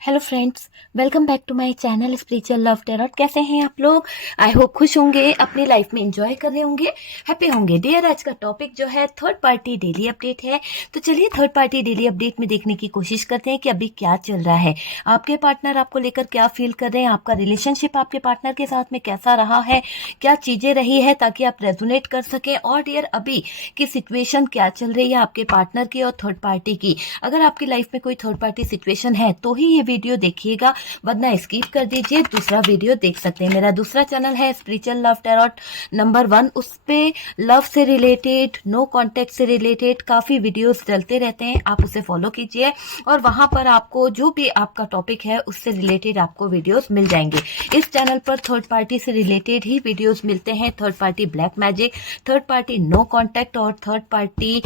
Hello friends, welcome back to my channel spiritual love tarot. कैसे हैं आप लोग? आई होप खुश होंगे, अपनी लाइफ में एंजॉय कर रहे होंगे, हैप्पी होंगे। डियर, आज का टॉपिक जो है थर्ड पार्टी डेली अपडेट है। तो चलिए थर्ड पार्टी डेली अपडेट में देखने की कोशिश करते हैं कि अभी क्या चल रहा है, आपके पार्टनर आपको लेकर क्या फील कर रहे हैं, आपका रिलेशनशिप आपके पार्टनर के साथ में कैसा रहा है, क्या चीजें रही है, ताकि आप रेजोनेट कर सकें। और डियर, अभी की सिचुएशन क्या चल रही है आपके पार्टनर की और थर्ड पार्टी की। अगर आपकी लाइफ में कोई थर्ड पार्टी सिचुएशन है तो ही ये वीडियो देखिएगा, वरना स्किप कर दीजिए, दूसरा वीडियो देख सकते हैं। मेरा दूसरा चैनल है स्पिरिचुअल लव टैरोट नंबर 1, उस पे लव से रिलेटेड, नो कॉन्टेक्ट से रिलेटेड काफी वीडियोस डलते रहते हैं, आप उसे फॉलो कीजिए और वहां पर आपको जो भी आपका टॉपिक है उससे रिलेटेड आपको वीडियोस मिल जाएंगे। इस चैनल पर थर्ड पार्टी से रिलेटेड ही वीडियोस मिलते हैं, third party black magic, third party no contact और थर्ड पार्टी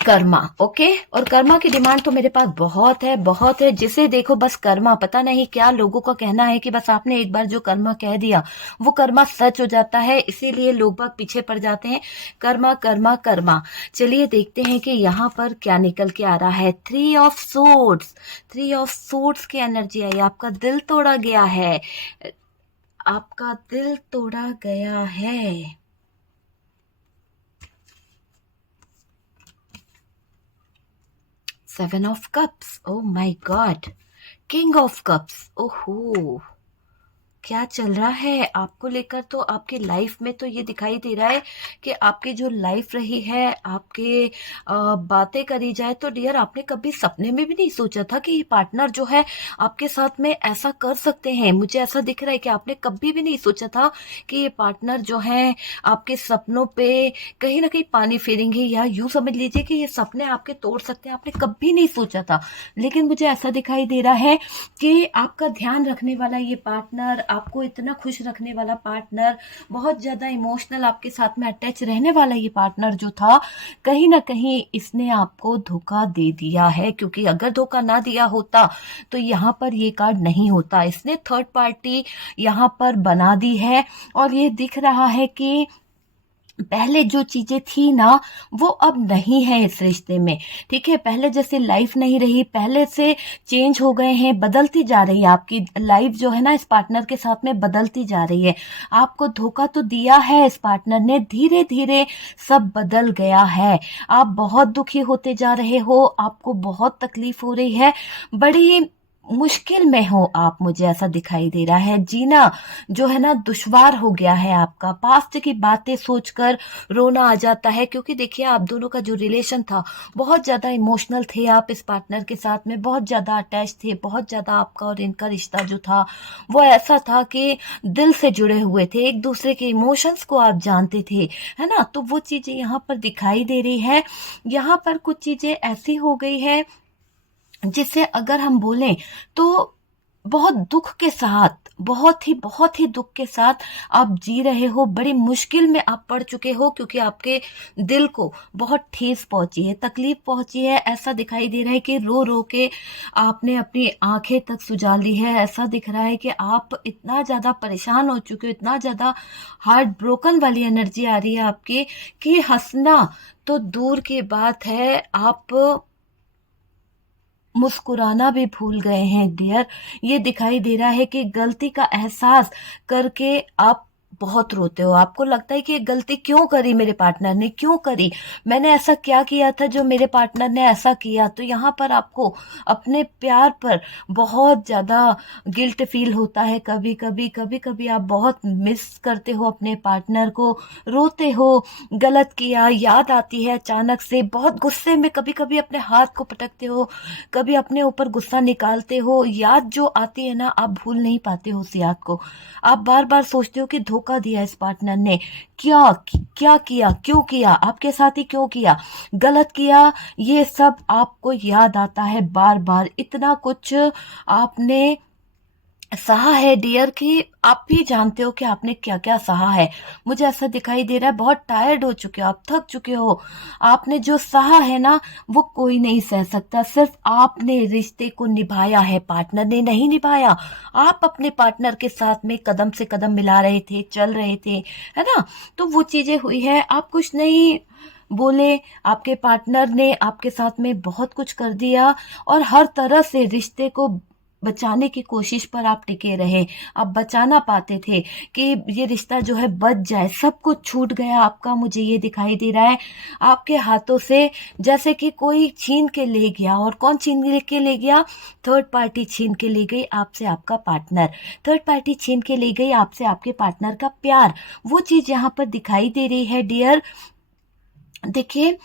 कर्मा। ओके, और कर्मा की डिमांड तो मेरे पास बहुत है, बहुत है। जिसे देखो बस कर्मा, पता नहीं क्या लोगों का कहना है कि बस आपने एक बार जो कर्मा कह दिया वो कर्मा सच हो जाता है, इसीलिए लोग बाग पीछे पड़ जाते हैं। कर्मा कर्मा कर्मा। चलिए देखते हैं कि यहाँ पर क्या निकल के आ रहा है। 3 ऑफ सोर्ड्स, 3 ऑफ सोर्ड्स की एनर्जी आई। आपका दिल तोड़ा गया है, आपका दिल तोड़ा गया है। 7 of cups, O my God. King of cups, ओहो, क्या चल रहा है आपको लेकर। तो आपकी लाइफ में तो ये दिखाई दे रहा है कि आपकी जो लाइफ रही है, आपके बातें करी जाए तो डियर, आपने कभी सपने में भी नहीं सोचा था कि ये पार्टनर जो है आपके साथ में ऐसा कर सकते हैं। मुझे ऐसा दिख रहा है कि आपने कभी भी नहीं सोचा था कि ये पार्टनर जो है आपके सपनों पे कहीं ना कहीं पानी फेरेंगे, या यूं समझ लीजिए कि ये सपने आपके तोड़ सकते हैं, आपने कभी नहीं सोचा था। लेकिन मुझे ऐसा दिखाई दे रहा है कि आपका ध्यान रखने वाला ये पार्टनर, आपको इतना खुश रखने वाला पार्टनर, बहुत ज्यादा इमोशनल आपके साथ में अटैच रहने वाला ये पार्टनर जो था, कहीं ना कहीं इसने आपको धोखा दे दिया है। क्योंकि अगर धोखा ना दिया होता तो यहाँ पर ये कार्ड नहीं होता। इसने थर्ड पार्टी यहाँ पर बना दी है और ये दिख रहा है कि पहले जो चीजें थी ना वो अब नहीं है इस रिश्ते में। ठीक है, पहले जैसे लाइफ नहीं रही, पहले से चेंज हो गए हैं, बदलती जा रही है आपकी लाइफ जो है ना, इस पार्टनर के साथ में बदलती जा रही है। आपको धोखा तो दिया है इस पार्टनर ने, धीरे धीरे सब बदल गया है। आप बहुत दुखी होते जा रहे हो, आपको बहुत तकलीफ हो रही है, बड़ी मुश्किल में हो आप, मुझे ऐसा दिखाई दे रहा है। जीना जो है ना दुश्वार हो गया है आपका, पास्ट की बातें सोचकर रोना आ जाता है। क्योंकि देखिए, आप दोनों का जो रिलेशन था बहुत ज्यादा इमोशनल थे, आप इस पार्टनर के साथ में बहुत ज्यादा अटैच थे, बहुत ज्यादा आपका और इनका रिश्ता जो था वो ऐसा था कि दिल से जुड़े हुए थे, एक दूसरे के इमोशंस को आप जानते थे, है ना। तो वो चीजें यहाँ पर दिखाई दे रही है। यहाँ पर कुछ चीजें ऐसी हो गई है जिससे अगर हम बोलें तो बहुत दुख के साथ, बहुत ही दुख के साथ आप जी रहे हो, बड़ी मुश्किल में आप पड़ चुके हो। क्योंकि आपके दिल को बहुत ठेस पहुंची है, तकलीफ पहुंची है। ऐसा दिखाई दे रहा है कि रो रो के आपने अपनी आंखें तक सुजा ली है। ऐसा दिख रहा है कि आप इतना ज्यादा परेशान हो चुके हो, इतना ज्यादा हार्ट ब्रोकन वाली एनर्जी आ रही है आपकी कि हंसना तो दूर की बात है, आप मुस्कुराना भी भूल गए हैं डियर। ये दिखाई दे रहा है कि गलती का एहसास करके आप बहुत रोते हो। आपको लगता है कि ये गलती क्यों करी, मेरे पार्टनर ने क्यों करी, मैंने ऐसा क्या किया था जो मेरे पार्टनर ने ऐसा किया। तो यहाँ पर आपको अपने प्यार पर बहुत ज्यादा गिल्ट फील होता है। कभी कभी, कभी कभी आप बहुत मिस करते हो अपने पार्टनर को, रोते हो, गलत किया याद आती है अचानक से, बहुत गुस्से में कभी कभी अपने हाथ को पटकते हो, कभी अपने ऊपर गुस्सा निकालते हो। याद जो आती है ना, आप भूल नहीं पाते हो उस याद को। आप बार बार सोचते हो कि धोखा दिया इस पार्टनर ने, क्या क्या किया, क्यों किया, आपके साथ ही क्यों किया, गलत किया। ये सब आपको याद आता है बार बार। इतना कुछ आपने सहा है डियर कि आप भी जानते हो कि आपने क्या क्या सहा है। मुझे ऐसा दिखाई दे रहा है बहुत टायर्ड हो चुके हो, आप थक चुके हो। आपने जो सहा है ना वो कोई नहीं सह सकता, सिर्फ आपने रिश्ते को निभाया है, पार्टनर ने नहीं निभाया। आप अपने पार्टनर के साथ में कदम से कदम मिला रहे थे, चल रहे थे, है ना। तो वो चीजें हुई है, आप कुछ नहीं बोले, आपके पार्टनर ने आपके साथ में बहुत कुछ कर दिया और हर तरह से रिश्ते को बचाने की कोशिश पर आप टिके रहे। आप बचा ना पाते थे कि ये रिश्ता जो है बच जाए, सब कुछ छूट गया आपका, मुझे ये दिखाई दे रहा है आपके हाथों से, जैसे कि कोई छीन के ले गया। और कौन छीन के ले गया? थर्ड पार्टी छीन के ले गई आपसे आपका पार्टनर, थर्ड पार्टी छीन के ले गई आपसे आपके पार्टनर का प्यार। वो चीज यहाँ पर दिखाई दे रही है डियर। देखिए,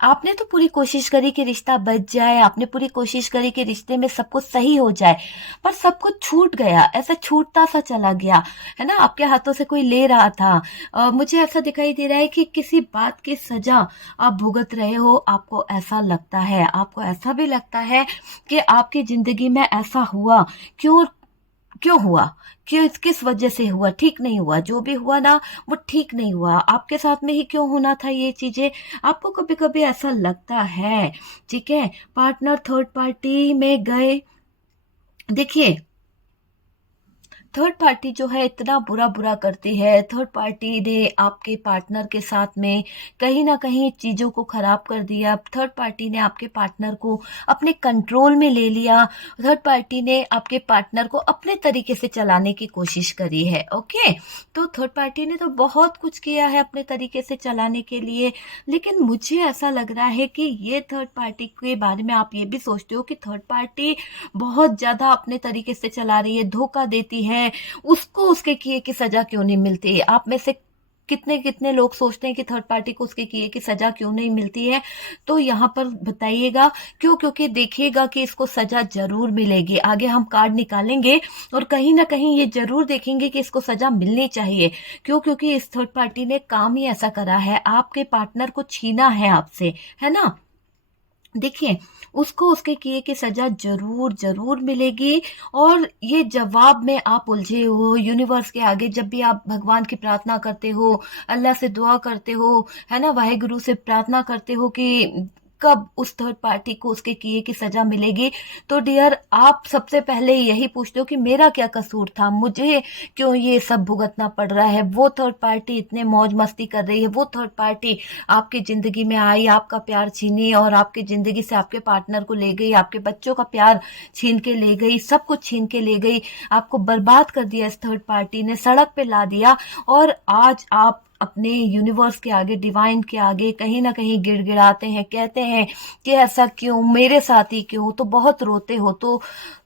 आपने तो पूरी कोशिश करी कि रिश्ता बच जाए, आपने पूरी कोशिश करी कि रिश्ते में सब कुछ सही हो जाए, पर सब कुछ छूट गया, ऐसा छूटता सा चला गया, है ना? आपके हाथों से कोई ले रहा था। मुझे ऐसा दिखाई दे रहा है कि किसी बात की सजा आप भुगत रहे हो, आपको ऐसा लगता है, आपको ऐसा भी लगता है कि आपकी जिंदगी में ऐसा हुआ, क्यों क्यों हुआ, क्यों, किस वजह से हुआ, ठीक नहीं हुआ, जो भी हुआ ना वो ठीक नहीं हुआ, आपके साथ में ही क्यों होना था ये चीजें, आपको कभी कभी ऐसा लगता है। ठीक है, पार्टनर थर्ड पार्टी में गए। देखिए, थर्ड पार्टी जो है इतना बुरा बुरा करती है, थर्ड पार्टी ने आपके पार्टनर के साथ में कहीं ना कहीं चीजों को खराब कर दिया, थर्ड पार्टी ने आपके पार्टनर को अपने कंट्रोल में ले लिया, थर्ड पार्टी ने आपके पार्टनर को अपने तरीके से चलाने की कोशिश करी है। ओके, तो थर्ड पार्टी ने तो बहुत कुछ किया है अपने तरीके से चलाने के लिए, लेकिन मुझे ऐसा लग रहा है कि ये थर्ड पार्टी के बारे में आप ये भी सोचते हो कि थर्ड पार्टी बहुत ज्यादा अपने तरीके से चला रही है, धोखा देती है, उसको उसके किए की सजा क्यों नहीं मिलती? आप में से कितने कितने लोग सोचते हैं कि थर्ड पार्टी को उसके किए की सजा क्यों नहीं मिलती है? तो यहाँ पर बताइएगा क्यों, क्योंकि देखिएगा कि इसको सजा जरूर मिलेगी। आगे हम कार्ड निकालेंगे और कहीं ना कहीं ये जरूर देखेंगे कि इसको सजा मिलनी चाहिए। क्यों? क्योंकि इस थर्ड पार्टी ने काम ही ऐसा करा है, आपके पार्टनर को छीना है आपसे, है ना? देखिए, उसको उसके किए की सजा जरूर जरूर मिलेगी। और ये जवाब में आप उलझे हो यूनिवर्स के आगे, जब भी आप भगवान की प्रार्थना करते हो, अल्लाह से दुआ करते हो, है ना, वाहेगुरु से प्रार्थना करते हो कि कब उस थर्ड पार्टी को उसके किए की सजा मिलेगी, तो डियर आप सबसे पहले यही पूछते हो कि मेरा क्या कसूर था, मुझे क्यों ये सब भुगतना पड़ रहा है? वो थर्ड पार्टी इतने मौज मस्ती कर रही है, वो थर्ड पार्टी आपकी जिंदगी में आई, आपका प्यार छीनी और आपकी जिंदगी से आपके पार्टनर को ले गई, आपके बच्चों का प्यार छीन के ले गई, सब कुछ छीन के ले गई, आपको बर्बाद कर दिया इस थर्ड पार्टी ने, सड़क पे ला दिया। और आज आप अपने यूनिवर्स के आगे, डिवाइन के आगे कहीं ना कहीं गिड़गिड़ाते हैं, कहते हैं कि ऐसा क्यों, मेरे साथ ही क्यों, तो बहुत रोते हो। तो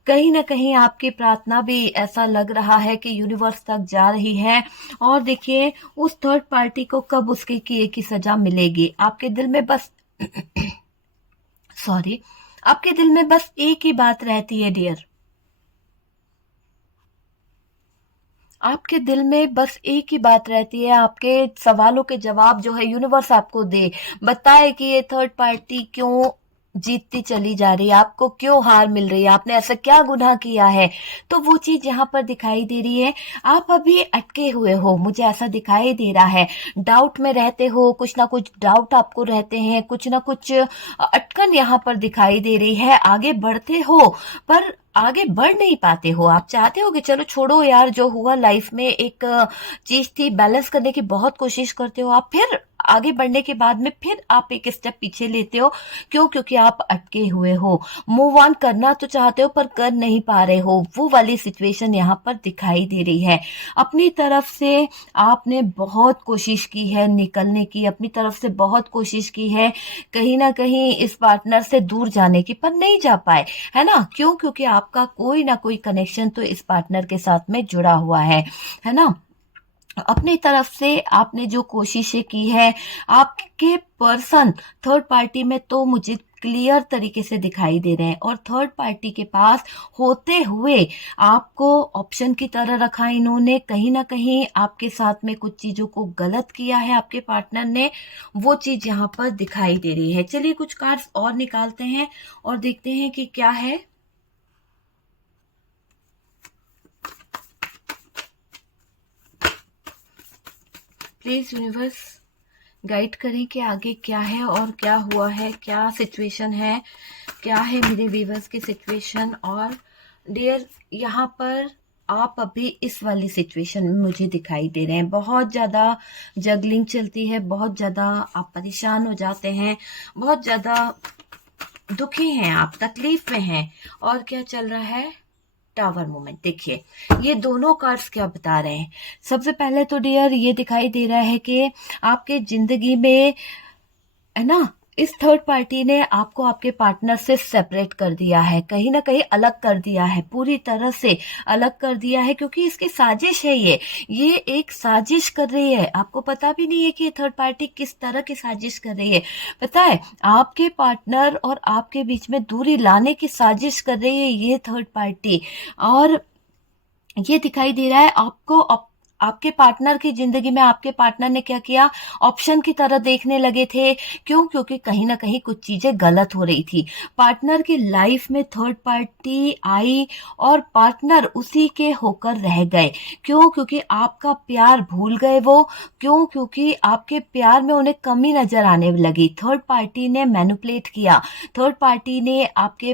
कहीं ना कहीं आपकी प्रार्थना भी ऐसा लग रहा है कि यूनिवर्स तक जा रही है। और देखिए, उस थर्ड पार्टी को कब उसके किए की सजा मिलेगी, आपके दिल में बस सॉरी, आपके दिल में बस एक ही बात रहती है डियर, आपके दिल में बस एक ही बात रहती है, आपके सवालों के जवाब जो है यूनिवर्स आपको दे, बताए कि ये थर्ड पार्टी क्यों जीतती चली जा रही है, आपको क्यों हार मिल रही है, आपने ऐसा क्या गुनाह किया है। तो वो चीज यहाँ पर दिखाई दे रही है। आप अभी अटके हुए हो, मुझे ऐसा दिखाई दे रहा है, डाउट में रहते हो, कुछ ना कुछ डाउट आपको रहते हैं, कुछ ना कुछ अटकन यहाँ पर दिखाई दे रही है। आगे बढ़ते हो पर आगे बढ़ नहीं पाते हो, आप चाहते हो कि चलो छोड़ो यार, जो हुआ लाइफ में एक चीज थी, बैलेंस करने की बहुत कोशिश करते हो आप, फिर आगे बढ़ने के बाद में फिर आप एक स्टेप पीछे लेते हो। क्यों? क्योंकि आप अटके हुए हो, मूव ऑन करना तो चाहते हो पर कर नहीं पा रहे हो, वो वाली सिचुएशन यहाँ पर दिखाई दे रही है। अपनी तरफ से आपने बहुत कोशिश की है निकलने की, अपनी तरफ से बहुत कोशिश की है कहीं ना कहीं इस पार्टनर से दूर जाने की, पर नहीं जा पाए, है ना? क्यों? क्योंकि आपका कोई ना कोई कनेक्शन तो इस पार्टनर के साथ में जुड़ा हुआ है ना? अपनी तरफ से आपने जो कोशिशें की है, आपके पर्सन थर्ड पार्टी में तो मुझे क्लियर तरीके से दिखाई दे रहे हैं, और थर्ड पार्टी के पास होते हुए आपको ऑप्शन की तरह रखा इन्होंने, कहीं ना कहीं आपके साथ में कुछ चीजों को गलत किया है आपके पार्टनर ने, वो चीज यहाँ पर दिखाई दे रही है। चलिए कुछ कार्ड्स और निकालते हैं और देखते हैं कि क्या है। प्लीज यूनिवर्स गाइड करें कि आगे क्या है और क्या हुआ है, क्या सिचुएशन है, क्या है मेरे व्यूवर्स की सिचुएशन। और डियर, यहाँ पर आप अभी इस वाली सिचुएशन में मुझे दिखाई दे रहे हैं, बहुत ज़्यादा जगलिंग चलती है, बहुत ज़्यादा आप परेशान हो जाते हैं, बहुत ज़्यादा दुखी हैं आप, तकलीफ में हैं। और क्या चल रहा है, टावर मोमेंट। देखिए ये दोनों कार्ड्स क्या बता रहे हैं। सबसे पहले तो डियर ये दिखाई दे रहा है कि आपके जिंदगी में, है ना, इस थर्ड पार्टी ने आपको आपके पार्टनर से सेपरेट कर दिया है, कहीं ना कहीं अलग कर दिया है, पूरी तरह से अलग कर दिया है, क्योंकि इसकी साजिश है ये एक साजिश कर रही है। आपको पता भी नहीं है कि ये थर्ड पार्टी किस तरह की साजिश कर रही है। पता है, आपके पार्टनर और आपके बीच में दूरी लाने की साजिश कर रही है ये थर्ड पार्टी। और ये दिखाई दे रहा है आपको आपके पार्टनर की जिंदगी में आपके पार्टनर ने क्या किया, ऑप्शन की तरह देखने लगे थे। क्यों? क्योंकि कहीं ना कहीं कुछ चीजें गलत हो रही थी। पार्टनर की लाइफ में थर्ड पार्टी आई और पार्टनर उसी के होकर रह गए। क्यों? क्योंकि आपका प्यार भूल गए वो। क्यों? क्योंकि आपके प्यार में उन्हें कमी नजर आने लगी। थर्ड पार्टी ने मैनिपुलेट किया, थर्ड पार्टी ने आपके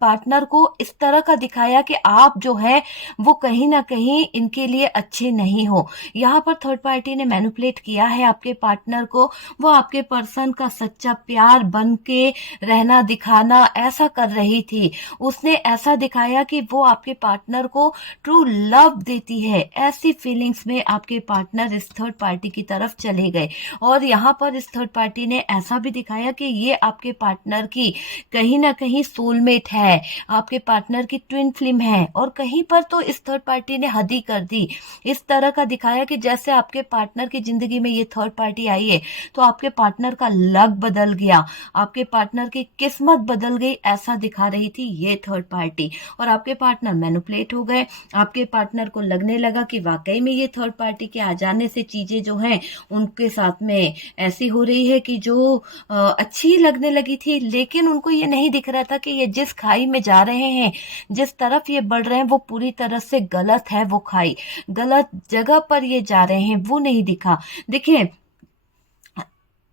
पार्टनर को इस तरह का दिखाया कि आप जो है वो कहीं ना कहीं इनके लिए अच्छे नहीं हो। यहाँ पर थर्ड पार्टी ने मैनिपुलेट किया है आपके पार्टनर को। वो आपके पर्सन का सच्चा प्यार बन के रहना दिखाना ऐसा कर रही थी। उसने ऐसा दिखाया कि वो आपके पार्टनर को ट्रू लव देती है। ऐसी फीलिंग्स में आपके पार्टनर इस थर्ड पार्टी की तरफ चले गए। और यहाँ पर इस थर्ड पार्टी ने ऐसा भी दिखाया कि ये आपके पार्टनर की कहीं ना कहीं सोलमेट है, आपके पार्टनर की ट्विन फ्लेम है। और कहीं पर तो इस थर्ड पार्टी ने हद ही कर दी, इस तरह का दिखाया कि जैसे आपके पार्टनर की जिंदगी में ये थर्ड पार्टी आई है तो आपके पार्टनर का लक बदल गया, आपके पार्टनर की किस्मत बदल गई, ऐसा दिखा रही थी ये थर्ड पार्टी। और आपके पार्टनर मैनिपुलेट हो गए। आपके पार्टनर को लगने लगा कि वाकई में ये थर्ड पार्टी के आ जाने से चीजें जो हैं उनके साथ में ऐसी हो रही है कि जो अच्छी लगने लगी थी। लेकिन उनको ये नहीं दिख रहा था कि ये जिस खाई में जा रहे हैं, जिस तरफ ये बढ़ रहे हैं, वो पूरी तरह से गलत है। वो खाई गलत जगह पर ये जा रहे हैं, वो नहीं दिखा। देखिए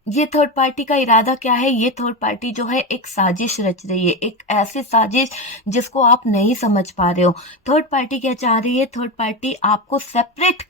ये थर्ड पार्टी का इरादा क्या है। ये थर्ड पार्टी जो है एक साजिश रच रही है, एक ऐसी साजिश जिसको आप नहीं समझ पा रहे हो। थर्ड पार्टी क्या चाह रही है, थर्ड पार्टी आपको सेपरेट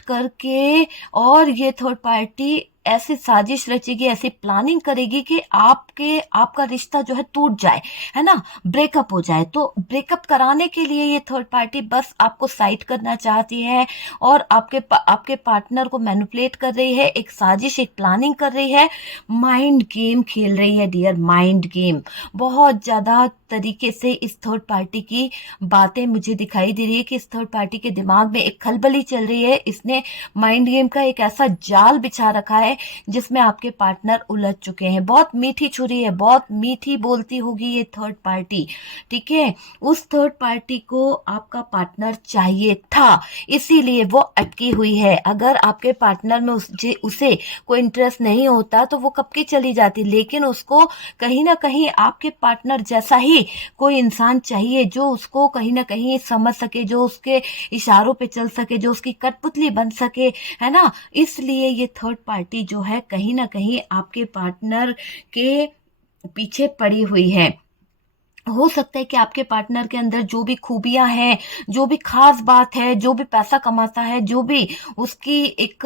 करके और ये थर्ड पार्टी ऐसी साजिश रचेगी, ऐसी प्लानिंग करेगी कि आपका रिश्ता जो है टूट जाए, है ना, ब्रेकअप हो जाए। तो ब्रेकअप कराने के लिए ये थर्ड पार्टी बस आपको साइड करना चाहती है और आपके पार्टनर को मैनिपुलेट कर रही है, एक साजिश, एक प्लानिंग कर रही है, माइंड गेम खेल रही है डियर, माइंड गेम। बहुत ज्यादा तरीके से इस थर्ड पार्टी की बातें मुझे दिखाई दे रही है कि इस थर्ड पार्टी के दिमाग में एक खलबली चल रही है। इसने माइंड गेम का एक ऐसा जाल बिछा रखा है जिसमें आपके पार्टनर उलझ चुके हैं। बहुत मीठी छुरी है, बहुत मीठी बोलती होगी ये थर्ड पार्टी, ठीक है। उस थर्ड पार्टी को आपका पार्टनर चाहिए था, इसीलिए वो अटकी हुई है। अगर आपके पार्टनर में उसे कोई इंटरेस्ट नहीं होता तो वो कब की चली जाती। लेकिन उसको कहीं ना कहीं आपके पार्टनर जैसा ही कोई इंसान चाहिए जो उसको कहीं ना कहीं समझ सके, जो उसके इशारों पे चल सके, जो उसकी कठपुतली बन सके, है ना। इसलिए ये थर्ड पार्टी जो है कहीं ना कहीं आपके पार्टनर के पीछे पड़ी हुई है। हो सकता है कि आपके पार्टनर के अंदर जो भी खूबियां हैं, जो भी खास बात है, जो भी पैसा कमाता है, जो भी उसकी एक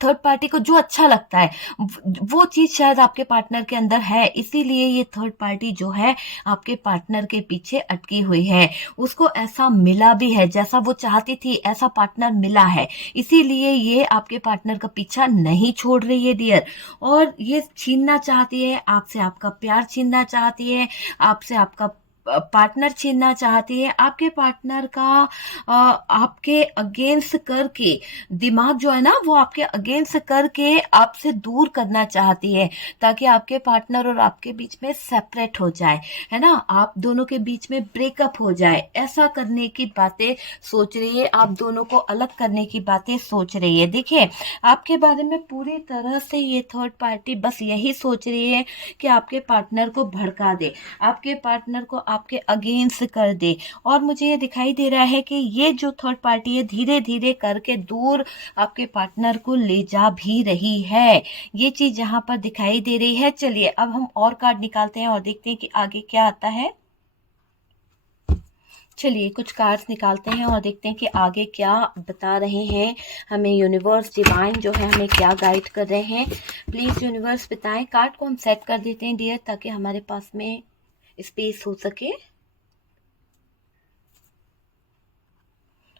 थर्ड पार्टी को जो अच्छा लगता है, वो चीज शायद आपके पार्टनर के अंदर है। इसीलिए ये थर्ड पार्टी जो है आपके पार्टनर के पीछे अटकी हुई है। उसको ऐसा मिला भी है, जैसा वो चाहती थी ऐसा पार्टनर मिला है। इसीलिए ये आपके पार्टनर का पीछा नहीं छोड़ रही है डियर। और ये छीनना चाहती है आपसे, आपका प्यार छीनना चाहती है आपसे, आपका पार्टनर छीनना चाहती है। आपके पार्टनर का आपके अगेंस्ट करके दिमाग जो है ना, वो आपके अगेंस्ट करके आपसे दूर करना चाहती है, ताकि आपके पार्टनर और आपके बीच में सेपरेट हो जाए, है ना, आप दोनों के बीच में ब्रेकअप हो जाए। ऐसा करने की बातें सोच रही है, आप दोनों को अलग करने की बातें सोच रही है। देखिए आपके बारे में पूरी तरह से ये थर्ड पार्टी बस यही सोच रही है कि आपके पार्टनर को भड़का दे, आपके पार्टनर को आपके अगेंस्ट कर दे। और मुझे ये दिखाई दे रहा है कि ये जो थर्ड पार्टी है धीरे धीरे करके दूर आपके पार्टनर को ले जा भी रही है। ये चीज यहाँ पर दिखाई दे रही है। चलिए अब हम और कार्ड निकालते हैं और देखते हैं कि आगे क्या आता है। चलिए कुछ कार्ड्स निकालते हैं और देखते हैं कि आगे क्या बता रहे हैं हमें यूनिवर्स, डिवाइन जो है हमें क्या गाइड कर रहे हैं। प्लीज़ यूनिवर्स बताएं। कार्ड को हम सेट कर देते हैं डियर, ताकि हमारे पास में स्पेस हो सके।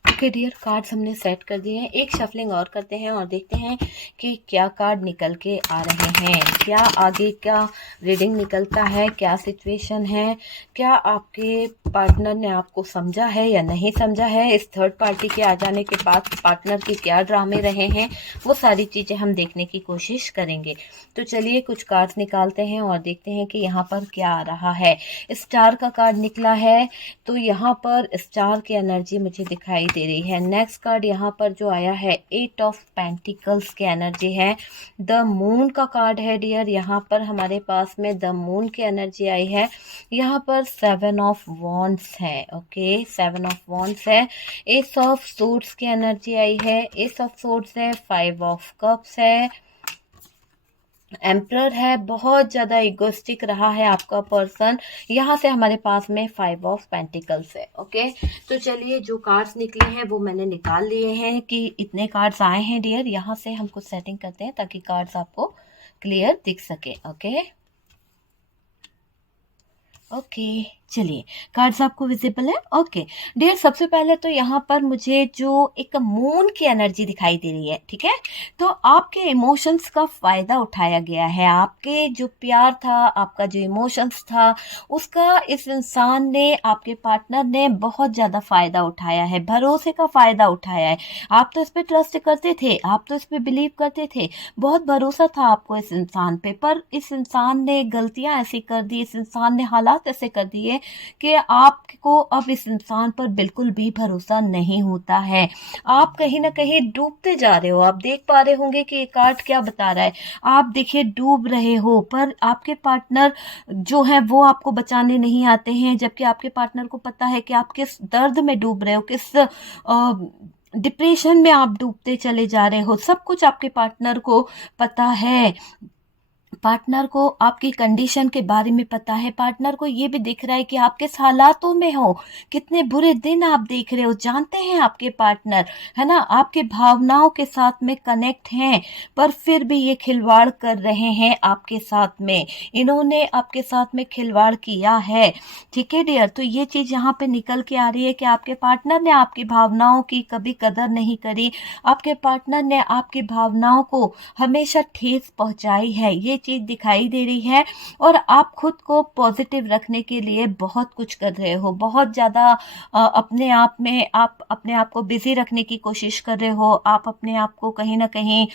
ओके डियर, कार्ड्स हमने सेट कर दिए हैं। एक शफलिंग और करते हैं और देखते हैं कि क्या कार्ड निकल के आ रहे हैं, क्या आगे क्या रीडिंग निकलता है, क्या सिचुएशन है, क्या आपके पार्टनर ने आपको समझा है या नहीं समझा है। इस थर्ड पार्टी के आ जाने के बाद पार्टनर के क्या ड्रामे रहे हैं, वो सारी चीज़ें हम देखने की कोशिश करेंगे। तो चलिए कुछ कार्ड्स निकालते हैं और देखते हैं कि यहाँ पर क्या आ रहा है। स्टार का कार्ड निकला है, तो यहाँ पर स्टार की एनर्जी मुझे दिखाई दे रही है। नेक्स्ट कार्ड यहाँ पर जो आया है 8 ऑफ पेंटिकल्स की एनर्जी है। द मून का कार्ड है डियर, यहाँ पर हमारे पास में द मून की एनर्जी आई है। यहाँ पर 7 ऑफ वॉन्ड्स है। ओके, 7 ऑफ वॉन्ड्स है। एस ऑफ सूट्स की एनर्जी आई है। एस ऑफ सूट्स है। 5 ऑफ कप्स है। एम्प्रर है। बहुत ज़्यादा इगोस्टिक रहा है आपका पर्सन। यहाँ से हमारे पास में 5 ऑफ पेंटिकल्स है। ओके, तो चलिए जो कार्ड्स निकले हैं वो मैंने निकाल लिए हैं कि इतने कार्ड्स आए हैं डियर। यहाँ से हम कुछ सेटिंग करते हैं ताकि कार्ड्स आपको क्लियर दिख सके। ओके, चलिए कार्ड्स आपको विजिबल है। ओके डियर, सबसे पहले तो यहाँ पर मुझे जो एक मून की एनर्जी दिखाई दे रही है, ठीक है। तो आपके इमोशंस का फायदा उठाया गया है। आपके जो प्यार था, आपका जो इमोशंस था, उसका इस इंसान ने, आपके पार्टनर ने बहुत ज़्यादा फायदा उठाया है, भरोसे का फायदा उठाया है। आप तो इस पर ट्रस्ट करते थे, आप तो इस पर बिलीव करते थे, बहुत भरोसा था आपको इस इंसान पे, पर इस इंसान ने गलतियां ऐसी कर दी, इस इंसान ने हालात ऐसे कर दिए कि आपको अब इस इंसान पर बिल्कुल भी भरोसा नहीं होता है। आप कहीं ना कहीं डूबते जा रहे हो। आप देख पा रहे होंगे कि ये कार्ड क्या बता रहा है। आप देखिए डूब रहे हो, पर आपके पार्टनर जो है वो आपको बचाने नहीं आते हैं, जबकि आपके पार्टनर को पता है कि आप किस दर्द में डूब रहे हो, किस डिप्रेशन में आप डूबते चले जा रहे हो। सब कुछ आपके पार्टनर को पता है। पार्टनर को आपकी कंडीशन के बारे में पता है। पार्टनर को ये भी दिख रहा है कि आप किस हालातों में हो, कितने बुरे दिन आप देख रहे हो। जानते हैं आपके पार्टनर, है ना, आपके भावनाओं के साथ में कनेक्ट हैं, पर फिर भी ये खिलवाड़ कर रहे हैं आपके साथ में। इन्होंने आपके साथ में खिलवाड़ किया है, ठीक है डियर। तो ये चीज यहाँ पे निकल के आ रही है कि आपके पार्टनर ने आपकी भावनाओं की कभी कदर नहीं करी। आपके पार्टनर ने आपकी भावनाओं को हमेशा ठेस पहुंचाई है, ये चीज दिखाई दे रही है। और आप खुद को पॉजिटिव रखने के लिए बहुत कुछ कर रहे हो, बहुत ज्यादा अपने आप में, आप अपने आप को बिजी रखने की कोशिश कर रहे हो। आप अपने आप को कहीं ना कहीं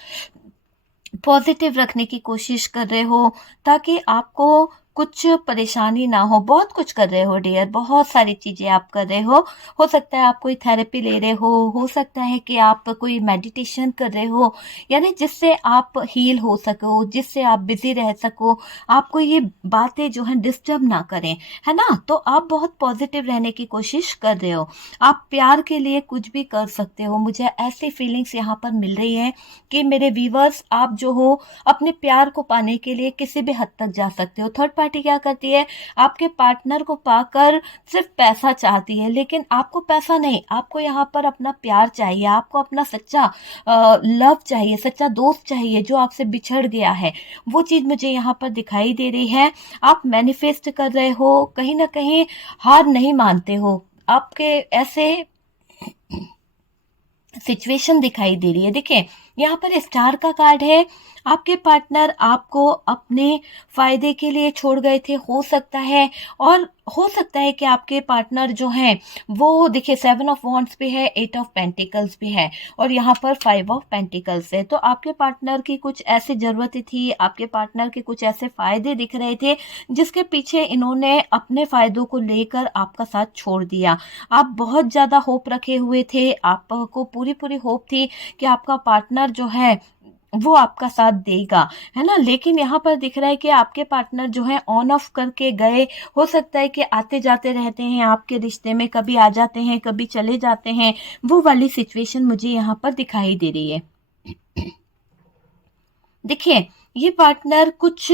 पॉजिटिव रखने की कोशिश कर रहे हो, ताकि आपको कुछ परेशानी ना हो। बहुत कुछ कर रहे हो डियर, बहुत सारी चीजें आप कर रहे हो सकता है आप कोई थेरेपी ले रहे हो सकता है कि आप कोई मेडिटेशन कर रहे हो, यानी जिससे आप हील हो सको, जिससे आप बिजी रह सको, आपको ये बातें जो है डिस्टर्ब ना करें, है ना। तो आप बहुत पॉजिटिव रहने की कोशिश कर रहे हो। आप प्यार के लिए कुछ भी कर सकते हो। मुझे ऐसी फीलिंग्स यहाँ पर मिल रही है कि मेरे व्यूवर्स, आप जो हो अपने प्यार को पाने के लिए किसी भी हद तक जा सकते हो। थर्ड पार्टी क्या करती है, आपके पार्टनर को पाकर सिर्फ पैसा चाहती है, लेकिन आपको पैसा नहीं, आपको यहाँ पर अपना प्यार चाहिए, आपको अपना सच्चा लव चाहिए, सच्चा दोस्त चाहिए जो आपसे बिछड़ गया है। वो चीज मुझे यहाँ पर दिखाई दे रही है। आप मैनिफेस्ट कर रहे हो, कहीं ना कहीं हार नहीं मानते हो। आपके ऐसे सिचुएशन दिखाई दे रही है। देखिए यहाँ पर स्टार का कार्ड है। आपके पार्टनर आपको अपने फायदे के लिए छोड़ गए थे, हो सकता है। और हो सकता है कि आपके पार्टनर जो हैं वो, देखिए 7 ऑफ वॉन्ड्स भी है, 8 ऑफ पेंटिकल्स भी है, और यहाँ पर 5 ऑफ पेंटिकल्स है। तो आपके पार्टनर की कुछ ऐसी जरूरत थी, आपके पार्टनर के कुछ ऐसे फायदे दिख रहे थे, जिसके पीछे इन्होंने अपने फायदों को लेकर आपका साथ छोड़ दिया। आप बहुत ज्यादा होप रखे हुए थे, आपको पूरी पूरी होप थी कि आपका पार्टनर जो है वो आपका साथ देगा, है ना। लेकिन यहाँ पर दिख रहा है कि आपके पार्टनर जो है ऑन ऑफ करके गए। हो सकता है कि आते जाते रहते हैं आपके रिश्ते में, कभी आ जाते हैं, कभी चले जाते हैं। वो वाली सिचुएशन मुझे यहाँ पर दिखाई दे रही है। देखिए ये पार्टनर कुछ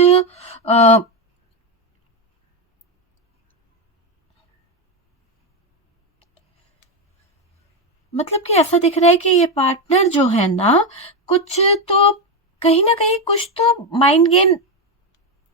मतलब कि ऐसा दिख रहा है कि ये पार्टनर जो है ना, कुछ तो कहीं ना कहीं कुछ तो माइंड गेम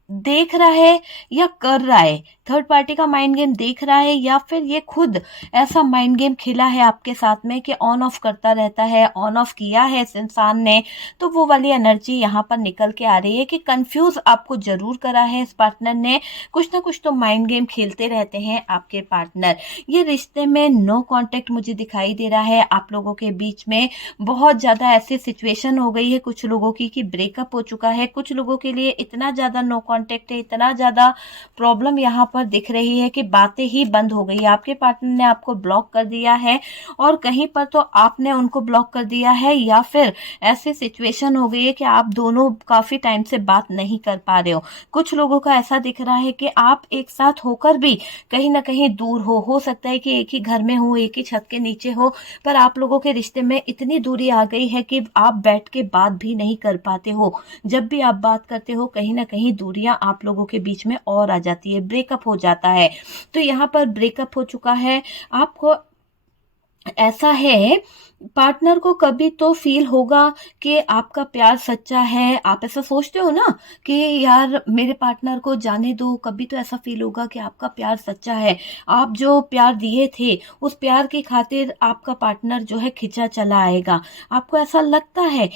देख रहा है या कर रहा है। थर्ड पार्टी का माइंड गेम देख रहा है या फिर ये खुद ऐसा माइंड गेम खेला है आपके साथ में कि ऑन ऑफ करता रहता है, ऑन ऑफ किया है इस इंसान ने। तो वो वाली एनर्जी यहाँ पर निकल के आ रही है कि कंफ्यूज आपको जरूर करा है इस पार्टनर ने। कुछ ना कुछ तो माइंड गेम खेलते रहते हैं आपके पार्टनर। ये रिश्ते में नो कांटेक्ट मुझे दिखाई दे रहा है आप लोगों के बीच में। बहुत ज्यादा ऐसी सिचुएशन हो गई है कुछ लोगों की कि ब्रेकअप हो चुका है। कुछ लोगों के लिए इतना ज्यादा नो कांटेक्ट है, इतना ज्यादा प्रॉब्लम यहाँ पर दिख रही है कि बातें ही बंद हो गई। आपके पार्टनर ने आपको ब्लॉक कर दिया है और कहीं पर तो आपने उनको ब्लॉक कर दिया है, या फिर ऐसी सिचुएशन हो गई है कि आप दोनों काफी टाइम से बात नहीं कर पा रहे हो। कुछ लोगों का ऐसा दिख रहा है कि आप एक साथ होकर भी कहीं ना कहीं दूर हो सकता है कि एक ही घर में हो, एक ही छत के नीचे हो, पर आप लोगों के रिश्ते में इतनी दूरी आ गई है कि आप बैठ के बात भी नहीं कर पाते हो। जब भी आप बात करते हो कहीं ना कहीं दूरियां आप लोगों के बीच में और आ जाती है, ब्रेकअप हो जाता है। तो यहाँ पर ब्रेकअप हो चुका है आपको। ऐसा है पार्टनर को कभी तो फील होगा कि आपका प्यार सच्चा है। आप ऐसा सोचते हो ना कि यार मेरे पार्टनर को जाने दो, कभी तो ऐसा फील होगा कि आपका प्यार सच्चा है। आप जो प्यार दिए थे उस प्यार की खातिर आपका पार्टनर जो है खिंचा चला आएगा। आपको ऐसा लगता है,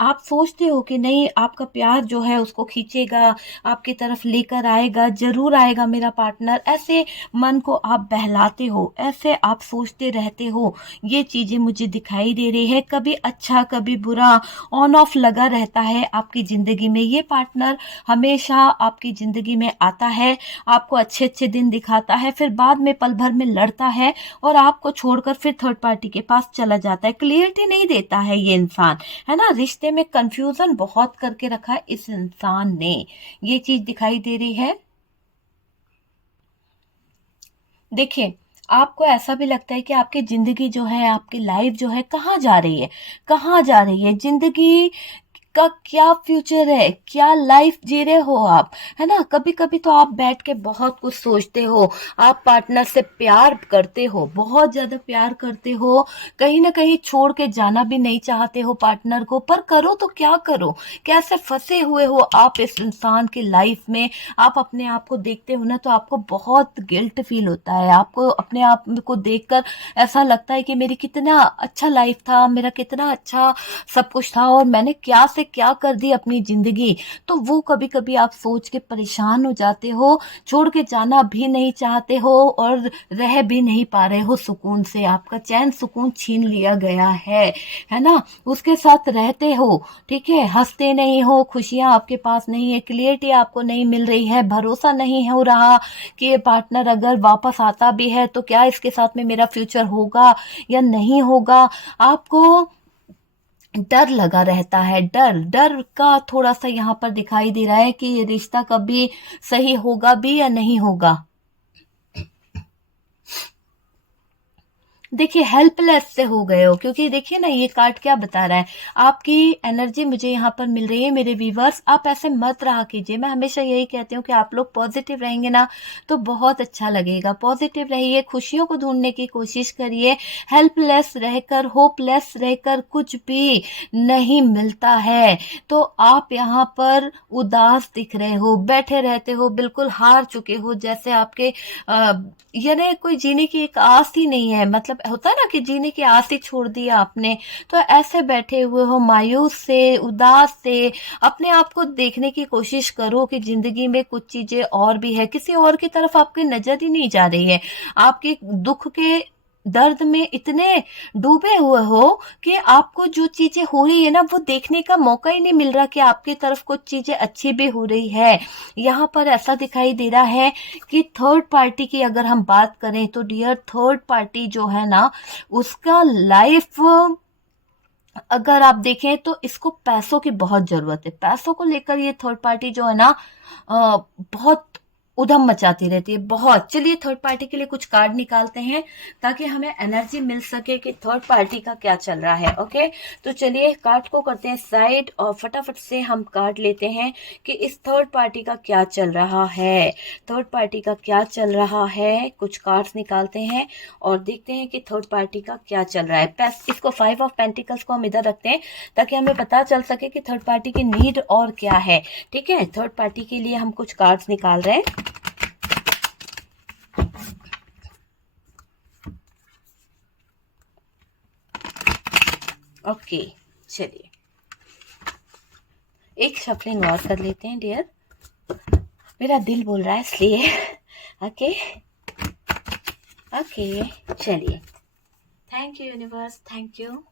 आप सोचते हो कि नहीं आपका प्यार जो है उसको खींचेगा, आपकी तरफ लेकर आएगा, जरूर आएगा मेरा पार्टनर। ऐसे मन को आप बहलाते हो, ऐसे आप सोचते रहते हो। ये चीजें मुझे दिखाई दे रही है। कभी अच्छा कभी बुरा ऑन ऑफ लगा रहता है आपकी जिंदगी में। ये पार्टनर हमेशा आपकी जिंदगी में आता है, आपको अच्छे अच्छे दिन दिखाता है, फिर बाद में पल भर में लड़ता है और आपको छोड़कर फिर थर्ड पार्टी के पास चला जाता है। क्लियरिटी नहीं देता है ये इंसान, है ना। रिश्ते में कंफ्यूजन बहुत करके रखा है इस इंसान ने। ये चीज दिखाई दे रही है। देखिए, आपको ऐसा भी लगता है कि आपकी ज़िंदगी जो है, आपकी लाइफ़ जो है कहाँ जा रही है? कहाँ जा रही है? ज़िंदगी का क्या फ्यूचर है? क्या लाइफ़ जी रहे हो आप? है ना? कभी-कभी तो आप बैठ के बहुत कुछ सोचते हो। आप पार्टनर से प्यार करते हो, बहुत ज़्यादा प्यार करते हो। कहीं न कहीं छोड़ के जाना भी नहीं चाहते हो पार्टनर को, पर करो तो क्या करो? कैसे फँसे हुए हो आप इस इंसान की लाइफ़ में। आप अपने आप को देखते हो ना तो आपको बहुत गिल्ट फील होता है। आपको अपने आप को देखकर ऐसा लगता है कि मेरी कितना अच्छा लाइफ था, मेरा कितना अच्छा सब कुछ था और मैंने क्या से क्या कर दी अपनी जिंदगी। तो वो कभी कभी आप सोच के परेशान हो जाते हो, छोड़ के जाना भी नहीं चाहते हो और रह भी नहीं पा रहे हो सुकून से। आपका चैन सुकून छीन लिया गया है ना। उसके साथ रहते हो, ठीक है, हंसते नहीं हो, खुशियां आपके पास नहीं है, क्लियरिटी आपको नहीं मिल रही है, भरोसा नहीं हो रहा कि ये पार्टनर अगर वापस आता भी है तो क्या इसके साथ में मेरा फ्यूचर होगा या नहीं होगा। आपको डर लगा रहता है। डर डर का थोड़ा सा यहाँ पर दिखाई दे रहा है कि ये रिश्ता कभी सही होगा भी या नहीं होगा। देखिए हेल्पलेस से हो गए हो, क्योंकि देखिए ना ये कार्ड क्या बता रहा है। आपकी एनर्जी मुझे यहाँ पर मिल रही है मेरे व्यूवर्स। आप ऐसे मत रहा कीजिए। मैं हमेशा यही कहती हूँ कि आप लोग पॉजिटिव रहेंगे ना तो बहुत अच्छा लगेगा। पॉजिटिव रहिए, खुशियों को ढूंढने की कोशिश करिए। हेल्पलेस रहकर, होपलेस रहकर कुछ भी नहीं मिलता है। तो आप यहाँ पर उदास दिख रहे हो, बैठे रहते हो, बिल्कुल हार चुके हो, जैसे आपके यानी कोई जीने की एक आस ही नहीं है। मतलब होता है ना कि जीने की आस ही छोड़ दी आपने। तो ऐसे बैठे हुए हो मायूस से, उदास से। अपने आप को देखने की कोशिश करो कि जिंदगी में कुछ चीजें और भी है, किसी और की तरफ आपकी नजर ही नहीं जा रही है। आपके दुख के दर्द में इतने डूबे हुए हो कि आपको जो चीजें हो रही है ना वो देखने का मौका ही नहीं मिल रहा कि आपकी तरफ कुछ चीजें अच्छी भी हो रही है। यहाँ पर ऐसा दिखाई दे रहा है कि थर्ड पार्टी की अगर हम बात करें तो डियर, थर्ड पार्टी जो है ना उसका लाइफ अगर आप देखें तो इसको पैसों की बहुत जरूरत है। पैसों को लेकर ये थर्ड पार्टी जो है ना बहुत उधम मचाती रहती है बहुत। चलिए थर्ड पार्टी के लिए कुछ कार्ड निकालते हैं ताकि हमें एनर्जी मिल सके कि थर्ड पार्टी का क्या चल रहा है। ओके, तो चलिए कार्ड को करते हैं साइड और फटाफट से हम कार्ड लेते हैं कि इस थर्ड पार्टी का क्या चल रहा है। थर्ड पार्टी का क्या चल रहा है, कुछ कार्ड्स निकालते हैं और देखते हैं कि थर्ड पार्टी का क्या चल रहा है। इसको 5 ऑफ पेंटिकल्स को हम इधर रखते हैं ताकि हमें पता चल सके कि थर्ड पार्टी की नीड और क्या है। ठीक है, थर्ड पार्टी के लिए हम कुछ कार्ड्स निकाल रहे हैं। ओके, चलिए एक शफलिंग और कर लेते हैं डियर, मेरा दिल बोल रहा है इसलिए। ओके ओके, चलिए thank you universe, thank you.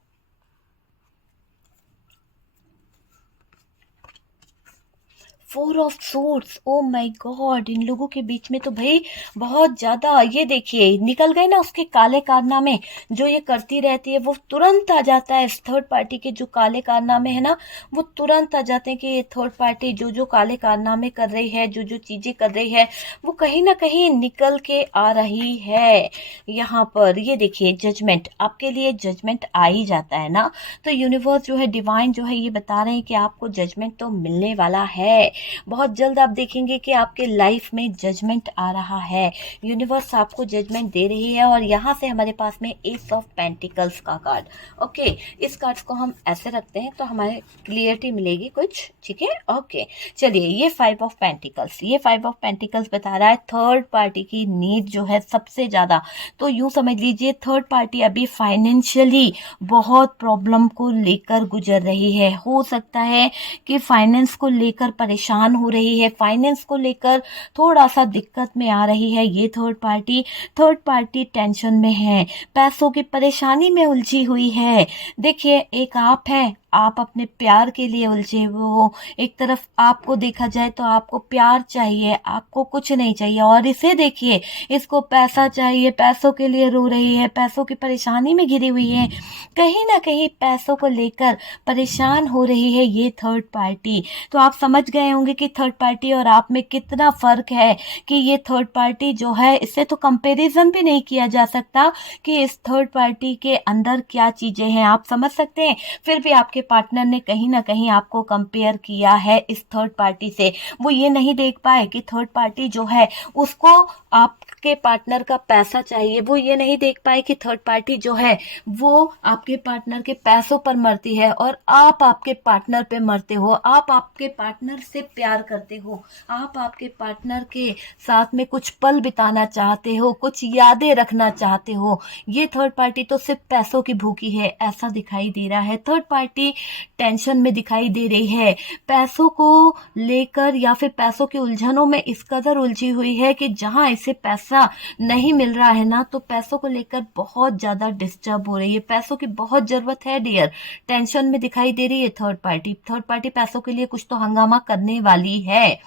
Four of swords, oh my god, इन लोगों के बीच में तो भाई बहुत ज्यादा, ये देखिए निकल गए ना उसके काले कारनामे जो ये करती रहती है, वो तुरंत आ जाता है। इस थर्ड पार्टी के जो काले कारनामे है ना, वो तुरंत आ जाते हैं कि ये थर्ड पार्टी जो जो काले कारनामे कर रही है, जो जो चीजें कर रही है, वो कहीं ना कहीं निकल के आ रही है। यहाँ पर ये देखिए जजमेंट, आपके लिए जजमेंट आ ही जाता है ना, तो यूनिवर्स जो है, डिवाइन जो है, ये बता रहे हैं कि आपको जजमेंट तो मिलने वाला है। बहुत जल्द आप देखेंगे कि आपके लाइफ में जजमेंट आ रहा है, यूनिवर्स आपको जजमेंट दे रही है। और यहाँ से हमारे पास में एस ऑफ पेंटिकल्स का कार्ड। ओके, इस कार्ड को हम ऐसे रखते हैं तो हमारे क्लियरिटी मिलेगी कुछ। ठीक है, ओके चलिए ये 5 ऑफ पेंटिकल्स, ये 5 ऑफ पेंटिकल्स बता रहा है थर्ड पार्टी की नीड जो है सबसे ज्यादा। तो यूं समझ लीजिए थर्ड पार्टी अभी फाइनेंशियली बहुत प्रॉब्लम को लेकर गुजर रही है। हो सकता है कि फाइनेंस को लेकर परेशान हो रही है, फाइनेंस को लेकर थोड़ा सा दिक्कत में आ रही है ये थर्ड पार्टी टेंशन में है, पैसों की परेशानी में उलझी हुई है। देखिए एक आप है, आप अपने प्यार के लिए उलझे हुए हो। एक तरफ आपको देखा जाए तो आपको प्यार चाहिए, आपको कुछ नहीं चाहिए, और इसे देखिए इसको पैसा चाहिए, पैसों के लिए रो रही है, पैसों की परेशानी में घिरी हुई है, कहीं ना कहीं पैसों को लेकर परेशान हो रही है ये थर्ड पार्टी। तो आप समझ गए होंगे कि थर्ड पार्टी और आप में कितना फर्क है, कि ये थर्ड पार्टी जो है इससे तो कंपैरिजन भी नहीं किया जा सकता कि इस थर्ड पार्टी के अंदर क्या चीजें हैं, आप समझ सकते हैं। फिर भी आपके पार्टनर ने कहीं ना कहीं आपको कंपेयर किया है इस थर्ड पार्टी से। वो ये नहीं देख पाए कि थर्ड पार्टी जो है उसको आपके पार्टनर का पैसा चाहिए, वो ये नहीं देख पाए कि थर्ड पार्टी जो है वो आपके पार्टनर के पैसों पर मरती है और आप आपके पार्टनर पे मरते हो, आप आपके पार्टनर से प्यार करते हो, आप आपके पार्टनर के साथ में कुछ पल बिताना चाहते हो, कुछ यादें रखना चाहते हो। ये थर्ड पार्टी तो सिर्फ पैसों की भूखी है, ऐसा दिखाई दे रहा है। थर्ड पार्टी टेंशन में दिखाई दे रही है, पैसों को लेकर या फिर पैसों की उलझनों में इस कदर उलझी हुई है कि जहां इसे पैसा नहीं मिल रहा है ना, तो पैसों को लेकर बहुत ज्यादा डिस्टर्ब हो रही है, पैसों की बहुत जरूरत है डियर, टेंशन में दिखाई दे रही है थर्ड पार्टी। थर्ड पार्टी पैसों के लिए कुछ तो हंगामा करने वाली है।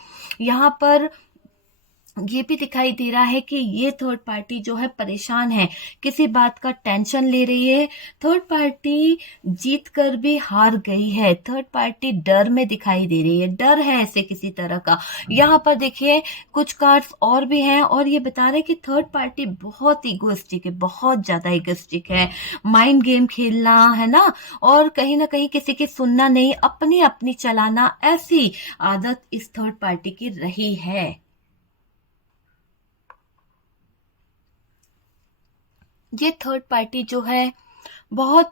यहाँ पर ये भी दिखाई दे रहा है कि ये थर्ड पार्टी जो है परेशान है, किसी बात का टेंशन ले रही है। थर्ड पार्टी जीत कर भी हार गई है, थर्ड पार्टी डर में दिखाई दे रही है, डर है ऐसे किसी तरह का। यहाँ पर देखिए कुछ कार्ड्स और भी हैं और ये बता रहे हैं कि थर्ड पार्टी बहुत इगोइस्टिक है, बहुत ज्यादा इगोइस्टिक है, माइंड गेम खेलना है ना, और कहीं ना कहीं किसी की सुनना नहीं, अपनी अपनी चलाना, ऐसी आदत इस थर्ड पार्टी की रही है। ये थर्ड पार्टी जो है बहुत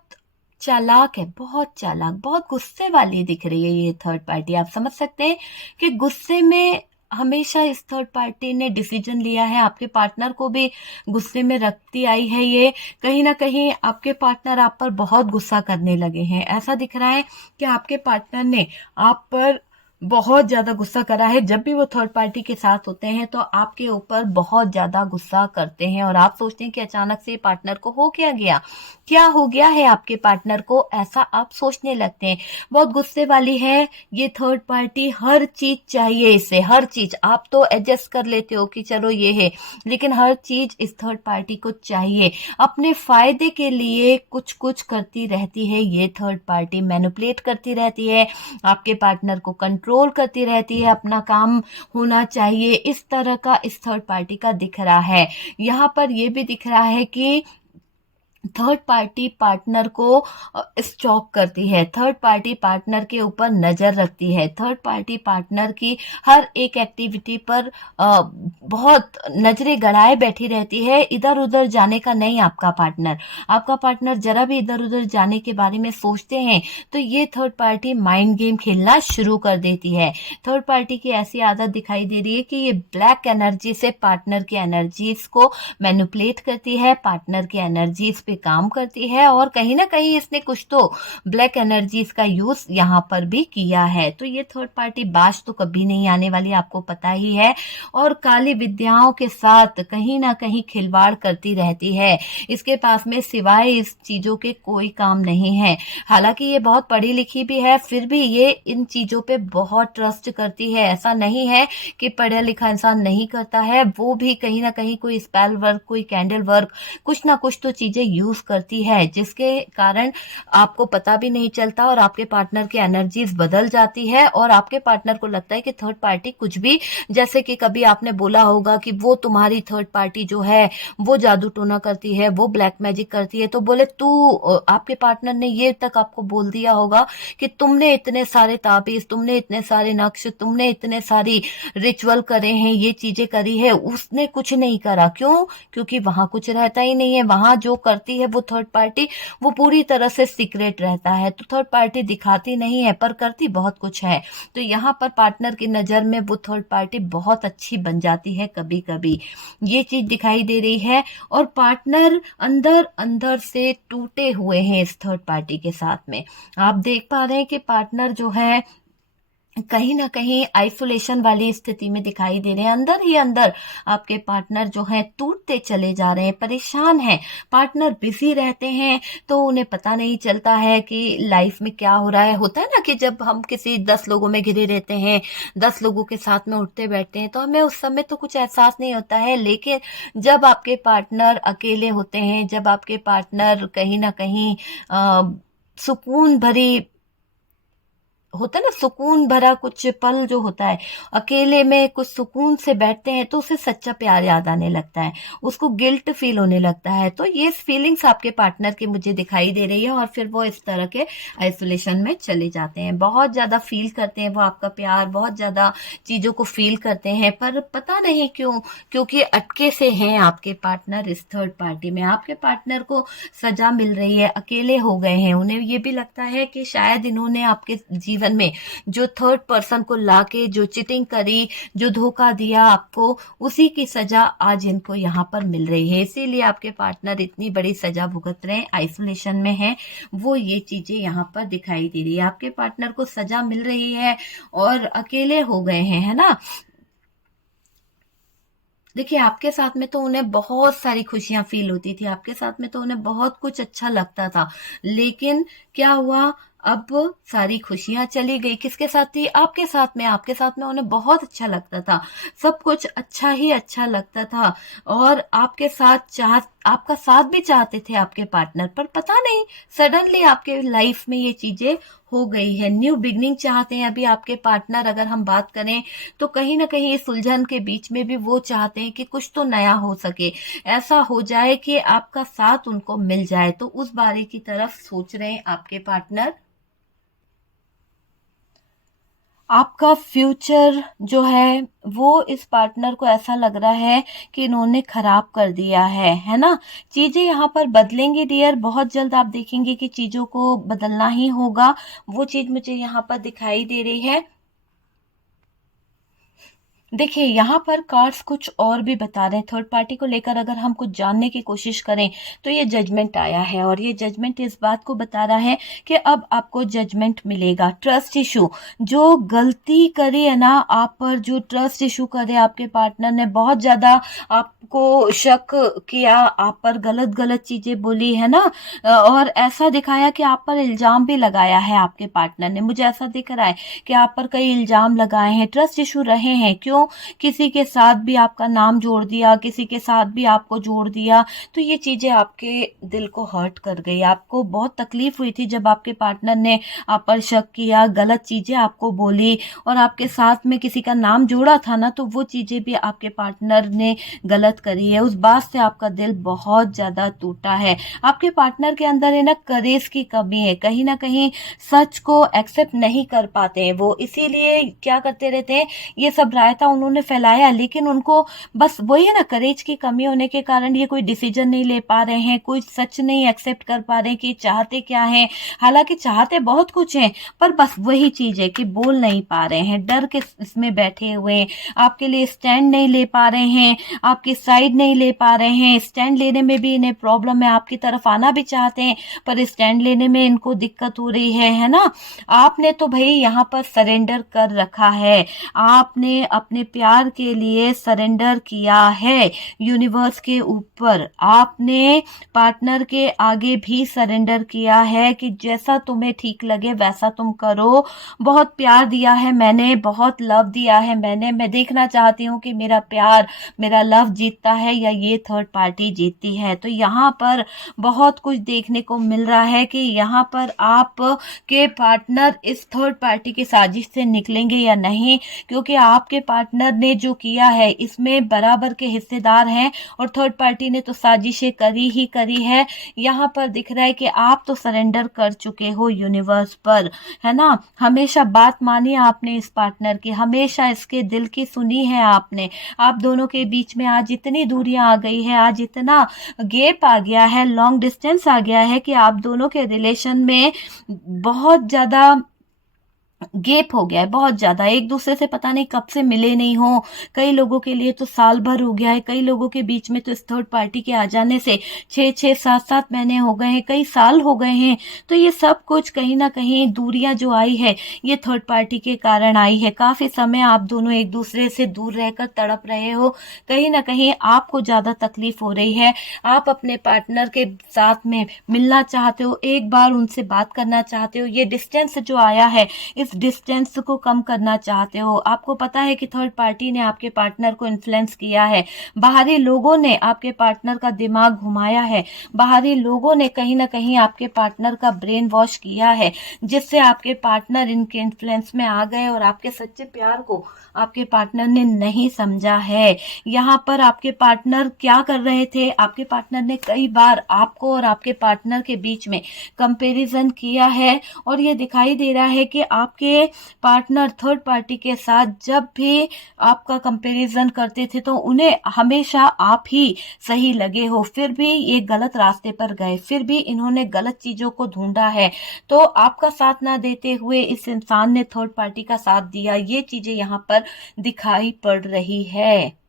चालाक है, बहुत चालाक, बहुत गुस्से वाली दिख रही है ये थर्ड पार्टी। आप समझ सकते हैं कि गुस्से में हमेशा इस थर्ड पार्टी ने डिसीजन लिया है, आपके पार्टनर को भी गुस्से में रखती आई है ये। कहीं ना कहीं आपके पार्टनर आप पर बहुत गुस्सा करने लगे हैं, ऐसा दिख रहा है कि आपके पार्टनर ने आप पर बहुत ज्यादा गुस्सा करा है। जब भी वो थर्ड पार्टी के साथ होते हैं तो आपके ऊपर बहुत ज्यादा गुस्सा करते हैं और आप सोचते हैं कि अचानक से पार्टनर को हो क्या गया, क्या हो गया है आपके पार्टनर को, ऐसा आप सोचने लगते हैं। बहुत गुस्से वाली है ये थर्ड पार्टी, हर चीज चाहिए इसे, हर चीज। आप तो एडजस्ट कर लेते हो कि चलो ये है, लेकिन हर चीज इस थर्ड पार्टी को चाहिए, अपने फायदे के लिए कुछ कुछ करती रहती है ये थर्ड पार्टी, मैनिपुलेट करती रहती है, आपके पार्टनर को कंट्रोल कंट्रोल करती रहती है, अपना काम होना चाहिए, इस तरह का इस थर्ड पार्टी का दिख रहा है। यहाँ पर ये भी दिख रहा है कि थर्ड पार्टी पार्टनर को स्टॉक करती है, थर्ड पार्टी पार्टनर के ऊपर नजर रखती है, थर्ड पार्टी पार्टनर की हर एक एक्टिविटी पर बहुत नजरें गड़ाए बैठी रहती है। इधर उधर जाने का नहीं आपका पार्टनर जरा भी इधर उधर जाने के बारे में सोचते हैं तो ये थर्ड पार्टी माइंड गेम खेलना शुरू कर देती है। थर्ड पार्टी की ऐसी आदत दिखाई दे रही है कि ये ब्लैक एनर्जी से पार्टनर की एनर्जीज को मैनिपुलेट करती है, पार्टनर की एनर्जीज पे काम करती है, और कहीं ना कहीं इसने कुछ तो ब्लैक एनर्जीज का यूज यहाँ पर भी किया है। तो ये थर्ड पार्टी बाज तो कभी नहीं आने वाली, आपको पता ही है, और काली विद्याओं के साथ कहीं ना कहीं खिलवाड़ करती रहती है। इसके पास में सिवाय इस चीजों के कोई काम नहीं है। हालांकि ये बहुत पढ़ी लिखी भी है, फिर भी ये इन चीजों पे बहुत ट्रस्ट करती है। ऐसा नहीं है कि पढ़ा लिखा इंसान नहीं करता है, वो भी कहीं ना कहीं कोई स्पेल वर्क, कोई कैंडल वर्क, कुछ ना कुछ तो चीजें यूज करती है, जिसके कारण आपको पता भी नहीं चलता और आपके पार्टनर की एनर्जीज बदल जाती है और आपके पार्टनर को लगता है कि थर्ड पार्टी कुछ भी, जैसे कि कभी आपने बोला होगा कि वो तुम्हारी थर्ड पार्टी जो है वो जादू टोना करती है, वो ब्लैक मैजिक करती है, तो बोले तू, आपके पार्टनर ने ये तक आपको बोल दिया होगा कि तुमने इतने सारे ताबीज, तुमने इतने सारे नक्श, तुमने इतने सारी रिचुअल करे हैं, ये चीजें करी है, उसने कुछ नहीं करा। क्यों? क्योंकि वहां कुछ रहता ही नहीं है। वहां जो करती है वो थर्ड पार्टी, वो पूरी तरह से सीक्रेट रहता है। तो थर्ड पार्टी दिखाती नहीं है पर करती बहुत कुछ है। तो यहाँ पर पार्टनर की नजर में वो थर्ड पार्टी बहुत अच्छी बन जाती है कभी कभी, ये चीज दिखाई दे रही है। और पार्टनर अंदर अंदर से टूटे हुए हैं इस थर्ड पार्टी के साथ में। आप देख पा रहे हैं कि पार्टनर जो है कहीं ना कहीं आइसोलेशन वाली स्थिति में दिखाई दे रहे हैं। अंदर ही अंदर आपके पार्टनर जो है टूटते चले जा रहे हैं, परेशान हैं। पार्टनर बिजी रहते हैं तो उन्हें पता नहीं चलता है कि लाइफ में क्या हो रहा है। होता है ना कि जब हम किसी 10 लोगों में घिरे रहते हैं, 10 लोगों के साथ में उठते बैठते हैं, तो हमें उस समय तो कुछ एहसास नहीं होता है, लेकिन जब आपके पार्टनर अकेले होते हैं, जब आपके पार्टनर कहीं ना कहीं सुकून भरी होता है ना, सुकून भरा कुछ पल जो होता है, अकेले में कुछ सुकून से बैठते हैं तो उसे सच्चा प्यार याद आने लगता है, उसको गिल्ट फील होने लगता है। तो ये फीलिंग्स आपके पार्टनर की मुझे दिखाई दे रही है और फिर वो इस तरह के आइसोलेशन में चले जाते हैं। बहुत ज्यादा फील करते हैं वो आपका प्यार, बहुत ज्यादा चीजों को फील करते हैं, पर पता नहीं क्यों, क्योंकि अटके से हैं आपके पार्टनर इस थर्ड पार्टी में। आपके पार्टनर को सजा मिल रही है, अकेले हो गए हैं, उन्हें ये भी लगता है कि शायद इन्होंने आपके जीवन में जो थर्ड पर्सन को लाके जो चीटिंग करी, जो धोखा दिया आपको, उसी की सजा आज इनको यहाँ पर मिल रही है। इसीलिए आपके पार्टनर इतनी बड़ी सजा भुगत रहे हैं, आइसोलेशन में हैं, वो ये चीजें यहाँ पर दिखाई दे रही है। आपके पार्टनर को सजा मिल रही है और अकेले हो गए हैं, है ना। देखिए, आपके साथ में तो उन्हें बहुत सारी खुशियां फील होती थी, आपके साथ में तो उन्हें बहुत कुछ अच्छा लगता था, लेकिन क्या हुआ, अब सारी खुशियां चली गई। किसके साथ थी? आपके साथ में। आपके साथ में उन्हें बहुत अच्छा लगता था, सब कुछ अच्छा ही अच्छा लगता था, और आपके साथ आपका साथ भी चाहते थे आपके पार्टनर, पर पता नहीं सडनली आपके लाइफ में ये चीजें हो गई है। न्यू बिगनिंग चाहते हैं अभी आपके पार्टनर, अगर हम बात करें तो कहीं ना कहीं इस उलझन के बीच में भी वो चाहते हैं कि कुछ तो नया हो सके, ऐसा हो जाए कि आपका साथ उनको मिल जाए। तो उस बारे की तरफ सोच रहे हैं आपके पार्टनर। आपका फ्यूचर जो है वो इस पार्टनर को ऐसा लग रहा है कि इन्होंने खराब कर दिया है ना। चीजें यहाँ पर बदलेंगी डियर, बहुत जल्द आप देखेंगे कि चीजों को बदलना ही होगा। वो चीज मुझे यहाँ पर दिखाई दे रही है। देखिए, यहाँ पर कार्ड्स कुछ और भी बता रहे हैं। थर्ड पार्टी को लेकर अगर हम कुछ जानने की कोशिश करें तो ये जजमेंट आया है, और ये जजमेंट इस बात को बता रहा है कि अब आपको जजमेंट मिलेगा। ट्रस्ट इशू, जो गलती करी है ना आप पर, जो ट्रस्ट इशू करे आपके पार्टनर ने, बहुत ज्यादा आपको शक किया, आप पर गलत गलत चीजें बोली है ना, और ऐसा दिखाया कि आप पर इल्जाम भी लगाया है आपके पार्टनर ने। मुझे ऐसा दिख रहा है कि आप पर कई इल्जाम लगाए हैं, ट्रस्ट इशू रहे हैं। क्यों? क्यों किसी के साथ भी आपका नाम जोड़ दिया, किसी के साथ भी आपको जोड़ दिया। तो ये चीज़ें आपके दिल को हर्ट कर गई, आपको बहुत तकलीफ हुई थी जब आपके पार्टनर ने आप पर शक किया, गलत चीज़ें आपको बोली और आपके साथ में किसी का नाम जोड़ा था ना, तो वो चीज़ें भी आपके पार्टनर ने गलत करी है। उस बात से आपका दिल बहुत ज़्यादा टूटा है। आपके पार्टनर के अंदर है ना करेज की कमी है, कहीं ना कहीं सच को एक्सेप्ट नहीं कर पाते हैं वो, इसीलिए क्या करते रहते हैं, ये सब रायता उन्होंने फैलाया, लेकिन उनको बस वही है ना, करेज की कमी होने के कारण ये कोई डिसीजन नहीं ले पा रहे हैं, कोई सच नहीं एक्सेप्ट कर पा रहे हैं कि चाहते क्या हैं। हालांकि चाहते बहुत कुछ हैं, पर बस वही चीज है कि बोल नहीं पा रहे हैं, डर के इसमें बैठे हुए हैं, आपके लिए स्टैंड नहीं ले पा रहे हैं, आपकी साइड नहीं ले पा रहे हैं। स्टैंड लेने में भी इन्हें प्रॉब्लम है, आपकी तरफ आना भी चाहते हैं पर स्टैंड लेने में इनको दिक्कत हो रही है ना। आपने तो भाई यहाँ पर सरेंडर कर रखा है, आपने अपने प्यार के लिए सरेंडर किया है यूनिवर्स के ऊपर, आपने पार्टनर के आगे भी सरेंडर किया है कि जैसा तुम्हें ठीक लगे वैसा तुम करो। बहुत प्यार दिया है मैंने, बहुत लव दिया है मैंने, मैं देखना चाहती हूँ कि मेरा प्यार, मेरा लव जीतता है या ये थर्ड पार्टी जीतती है। तो यहाँ पर बहुत कुछ देखने को मिल रहा है कि यहाँ पर आप के पार्टनर इस थर्ड पार्टी की साजिश से निकलेंगे या नहीं, क्योंकि आपके पार्टनर ने जो किया है इसमें बराबर के हिस्सेदार हैं और थर्ड पार्टी ने तो साजिशें करी ही करी है। यहाँ पर दिख रहा है कि आप तो सरेंडर कर चुके हो यूनिवर्स पर, है ना। हमेशा बात मानी आपने इस पार्टनर की, हमेशा इसके दिल की सुनी है आपने। आप दोनों के बीच में आज इतनी दूरियां आ गई है, आज इतना गैप आ गया है, लॉन्ग डिस्टेंस आ गया है कि आप दोनों के रिलेशन में बहुत ज्यादा गैप हो गया है, बहुत ज्यादा, एक दूसरे से पता नहीं कब से मिले नहीं हो। कई लोगों के लिए तो साल भर हो गया है, कई लोगों के बीच में तो इस थर्ड पार्टी के आ जाने से 6-6 7-7 महीने हो गए हैं, कई साल हो गए हैं। तो ये सब कुछ कहीं ना कहीं दूरियां जो आई है ये थर्ड पार्टी के कारण आई है। काफी समय आप दोनों एक दूसरे से दूर रहकर तड़प रहे हो, कहीं ना कहीं आपको ज्यादा तकलीफ हो रही है। आप अपने पार्टनर के साथ में मिलना चाहते हो, एक बार उनसे बात करना चाहते हो, ये डिस्टेंस जो आया है इस डिस्टेंस को कम करना चाहते हो। आपको पता है कि थर्ड पार्टी ने आपके पार्टनर को इन्फ्लुएंस किया है, बाहरी लोगों ने आपके पार्टनर का दिमाग घुमाया है, बाहरी लोगों ने कहीं ना कहीं आपके पार्टनर का ब्रेन वॉश किया है, जिससे आपके पार्टनर इनके इन्फ्लुएंस में आ गए और आपके सच्चे प्यार को आपके पार्टनर ने नहीं समझा है। यहाँ पर आपके पार्टनर क्या कर रहे थे, आपके पार्टनर ने कई बार आपको और आपके पार्टनर के बीच में कंपैरिजन किया है और ये दिखाई दे रहा है कि आपके पार्टनर थर्ड पार्टी के साथ जब भी आपका कंपैरिजन करते थे तो उन्हें हमेशा आप ही सही लगे हो, फिर भी ये गलत रास्ते पर गए, फिर भी इन्होंने गलत चीजों को ढूंढा है। तो आपका साथ ना देते हुए इस इंसान ने थर्ड पार्टी का साथ दिया, ये चीजें यहाँ पर दिखाई पड़ रही है।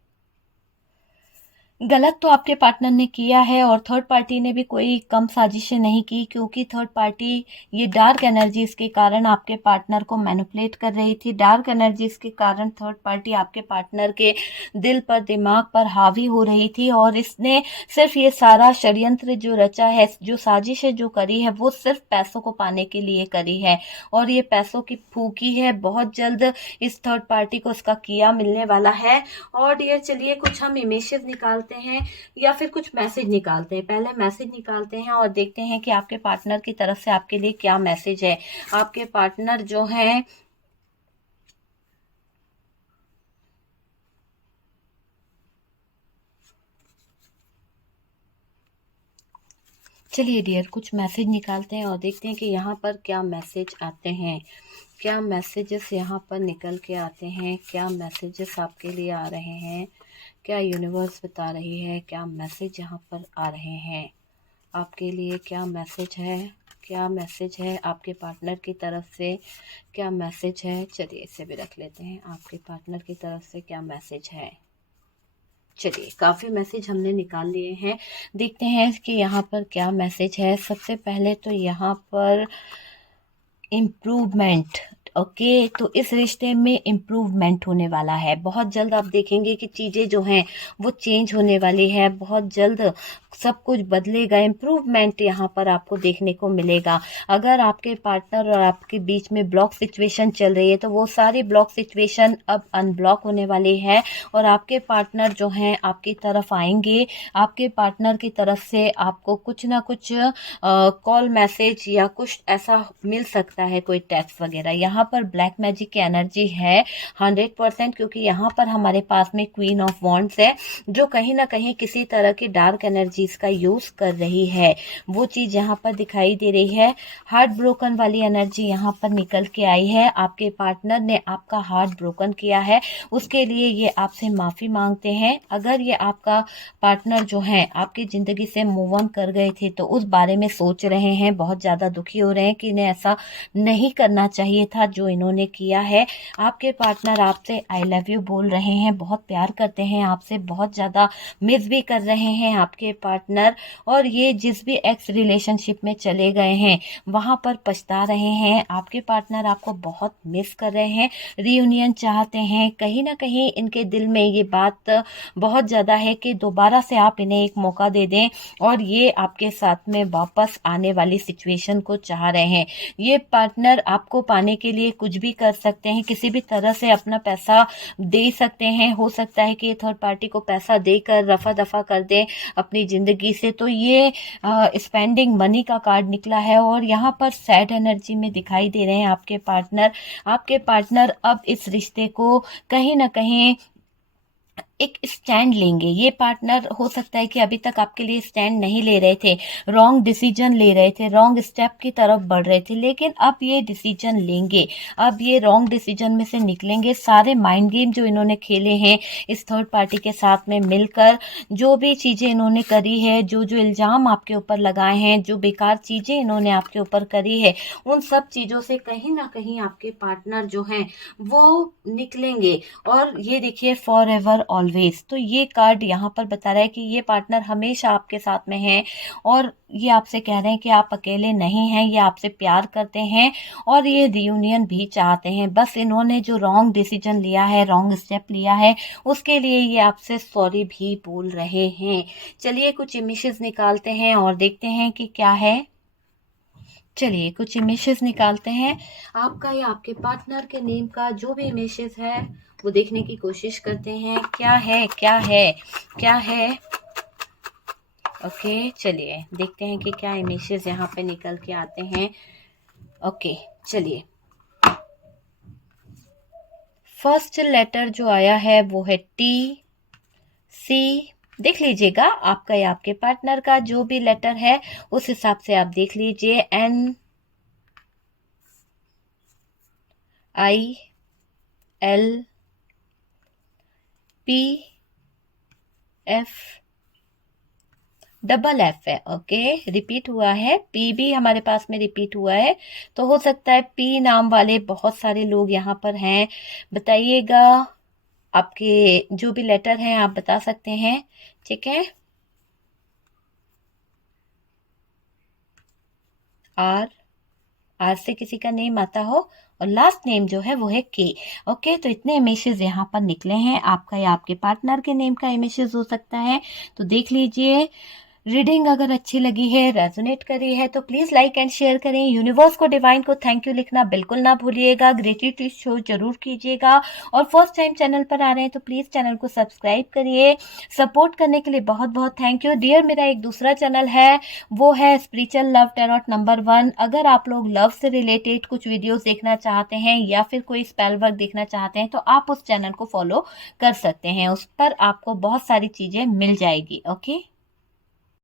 गलत तो आपके पार्टनर ने किया है और थर्ड पार्टी ने भी कोई कम साजिशें नहीं की, क्योंकि थर्ड पार्टी ये डार्क एनर्जीज के कारण आपके पार्टनर को मैनिपुलेट कर रही थी। डार्क एनर्जीज के कारण थर्ड पार्टी आपके पार्टनर के दिल पर, दिमाग पर हावी हो रही थी और इसने सिर्फ ये सारा षड्यंत्र जो रचा है, जो साजिशें जो करी है, वो सिर्फ पैसों को पाने के लिए करी है और ये पैसों की फूकी है। बहुत जल्द इस थर्ड पार्टी को उसका किया मिलने वाला है। और डियर चलिए कुछ हम इमेजेस निकालते हैं या फिर कुछ मैसेज निकालते हैं। पहले मैसेज निकालते हैं और देखते हैं कि आपके पार्टनर की तरफ से आपके लिए क्या मैसेज है। आपके पार्टनर जो है चलिए डियर कुछ मैसेज निकालते हैं और देखते हैं कि यहाँ पर क्या मैसेज आते हैं, क्या मैसेजेस यहाँ पर निकल के आते हैं, क्या मैसेजेस आपके लिए आ रहे हैं, क्या यूनिवर्स बता रही है, क्या मैसेज यहाँ पर आ रहे हैं आपके लिए, क्या मैसेज है, क्या मैसेज है आपके पार्टनर की तरफ से, क्या मैसेज है। चलिए इसे भी रख लेते हैं, आपके पार्टनर की तरफ से क्या मैसेज है। चलिए काफ़ी मैसेज हमने निकाल लिए हैं, देखते हैं कि यहाँ पर क्या मैसेज है। सबसे पहले तो यहाँ पर इम्प्रूवमेंट, ओके तो इस रिश्ते में इम्प्रूवमेंट होने वाला है। बहुत जल्द आप देखेंगे कि चीज़ें जो हैं वो चेंज होने वाली है, बहुत जल्द सब कुछ बदलेगा, इम्प्रूवमेंट यहाँ पर आपको देखने को मिलेगा। अगर आपके पार्टनर और आपके बीच में ब्लॉक सिचुएशन चल रही है तो वो सारी ब्लॉक सिचुएशन अब अनब्लॉक होने वाली है और आपके पार्टनर जो हैं आपकी तरफ आएंगे। आपके पार्टनर की तरफ से आपको कुछ ना कुछ कॉल मैसेज या कुछ ऐसा मिल सकता है, कोई टेक्स्ट वगैरह। यहाँ पर ब्लैक मैजिक की एनर्जी है 100%, क्योंकि यहाँ पर हमारे पास में क्वीन ऑफ वॉन्ड्स है जो कहीं ना कहीं किसी तरह की डार्क एनर्जीज का यूज कर रही है। वो चीज यहाँ पर दिखाई दे रही है। हार्ट ब्रोकन वाली एनर्जी यहाँ पर निकल के आई है। आपके पार्टनर ने आपका हार्ट ब्रोकन किया है, उसके लिए ये आपसे माफी मांगते हैं। अगर ये आपका पार्टनर जो है आपकी जिंदगी से मूव ऑन कर गए थे तो उस बारे में सोच रहे हैं, बहुत ज्यादा दुखी हो रहे हैं कि इन्हें ऐसा नहीं करना चाहिए था जो इन्होंने किया है। आपके पार्टनर आपसे आई लव यू बोल रहे हैं, बहुत प्यार करते हैं आपसे, बहुत ज्यादा मिस भी कर रहे हैं आपके पार्टनर। और ये जिस भी एक्स रिलेशनशिप में चले गए हैं वहां पर पछता रहे हैं। आपके पार्टनर आपको बहुत मिस कर रहे हैं, रियूनियन चाहते हैं। कहीं ना कहीं इनके दिल में ये बात बहुत ज्यादा है कि दोबारा से आप इन्हें एक मौका दे दें और ये आपके साथ में वापस आने वाली सिचुएशन को चाह रहे हैं। ये पार्टनर आपको पाने के लिए कुछ भी कर सकते हैं, किसी भी तरह से अपना पैसा दे सकते हैं। हो सकता है कि ये थर्ड पार्टी को पैसा देकर रफा दफा कर दें अपनी जिंदगी से। तो ये स्पेंडिंग मनी का कार्ड निकला है और यहाँ पर सैड एनर्जी में दिखाई दे रहे हैं आपके पार्टनर। आपके पार्टनर अब इस रिश्ते को कहीं ना कहीं एक स्टैंड लेंगे। ये पार्टनर हो सकता है कि अभी तक आपके लिए स्टैंड नहीं ले रहे थे, रॉन्ग डिसीजन ले रहे थे, रॉन्ग स्टेप की तरफ बढ़ रहे थे, लेकिन अब ये डिसीजन लेंगे। अब ये रॉन्ग डिसीजन में से निकलेंगे। सारे माइंड गेम जो इन्होंने खेले हैं इस थर्ड पार्टी के साथ में मिलकर, जो भी चीजें इन्होंने करी है, जो जो इल्जाम आपके ऊपर लगाए हैं, जो बेकार चीजें इन्होंने आपके ऊपर करी है, उन सब चीजों से कहीं ना कहीं आपके पार्टनर जो हैं वो निकलेंगे। और ये देखिए फॉर एवर ऑलवेज, तो ये कार्ड यहाँ पर बता रहा है कि ये पार्टनर हमेशा आपके साथ में है और ये आपसे कह रहे हैं कि आप अकेले नहीं हैं, ये आपसे प्यार करते हैं और ये रियूनियन भी चाहते हैं। बस इन्होंने जो रॉन्ग डिसीजन लिया है, रॉन्ग स्टेप लिया है, उसके लिए ये आपसे सॉरी भी बोल रहे हैं। चलिए कुछ इमेजेस निकालते हैं और देखते हैं कि क्या है। चलिए कुछ इमेजेस निकालते हैं आपका या आपके पार्टनर के नेम का। जो भी इमेजेस है वो देखने की कोशिश करते हैं क्या है क्या है क्या है। ओके चलिए देखते हैं कि क्या इमेजेस यहाँ पे निकल के आते हैं। ओके चलिए, फर्स्ट लेटर जो आया है वो है टी सी। देख लीजिएगा आपका या आपके पार्टनर का जो भी लेटर है उस हिसाब से आप देख लीजिए। N I L P F double F है। ओके रिपीट हुआ है, पी भी हमारे पास में रिपीट हुआ है, तो हो सकता है पी नाम वाले बहुत सारे लोग यहाँ पर हैं। बताइएगा आपके जो भी लेटर हैं आप बता सकते हैं, ठीक है। आर से किसी का नेम आता हो और लास्ट नेम जो है वो है के। ओके तो इतने इमेजेस यहाँ पर निकले हैं। आपका या आपके पार्टनर के नेम का इमेजेस हो सकता है, तो देख लीजिए। रीडिंग अगर अच्छी लगी है, रेजोनेट करी है तो प्लीज लाइक एंड शेयर करें। यूनिवर्स को, डिवाइन को थैंक यू लिखना बिल्कुल ना भूलिएगा। ग्रेटिट्यूड शो जरूर कीजिएगा और फर्स्ट टाइम चैनल पर आ रहे हैं तो प्लीज चैनल को सब्सक्राइब करिए। सपोर्ट करने के लिए बहुत बहुत थैंक यू डियर। मेरा एक दूसरा चैनल है, वो है स्पिरिचुअल लव टैरोट नंबर 1। अगर आप लोग लव से रिलेटेड कुछ वीडियोस देखना चाहते हैं या फिर कोई स्पेल वर्क देखना चाहते हैं तो आप उस चैनल को फॉलो कर सकते हैं, उस पर आपको बहुत सारी चीजें मिल जाएगी। ओके